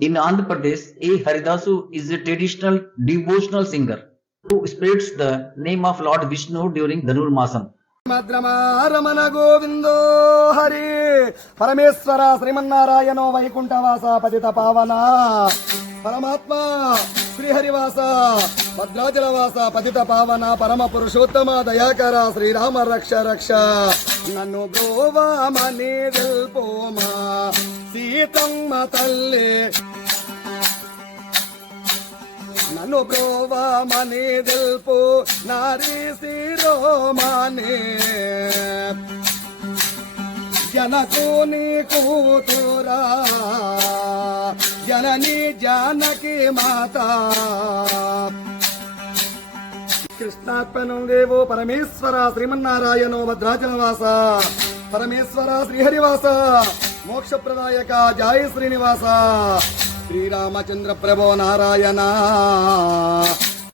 In Andhra Pradesh, A. Haridasu is a traditional devotional singer who spreads the name of Lord Vishnu during Dhanurmasam. Ramana గోవిందో హరి పరమేశ్వర శ్రీమన్నారాయణో వైకుంఠవాస పతిత పావన పరమాత్మ శ్రీహరివాస భద్రాచలవాస పతిత పావన పరమ పురుషోత్తమ దయాకర శ్రీరామ రక్ష రక్ష నన్ను బ్రోవామని తెల్పోమా సీతమ్మ తల్లి నన్ను బ్రోవామని తెల్పు నారీ శిరోమణి జనకుని కూతురా జనని జానకి మాత కృష్ణార్పణం దేవో పరమేశ్వర శ్రీమన్నారాయణో భద్రాచలవాస పరమేశ్వర శ్రీహరివాస మోక్షప్రదాయక జాయ శ్రీనివాస శ్రీరామచంద్ర ప్రభో నారాయణ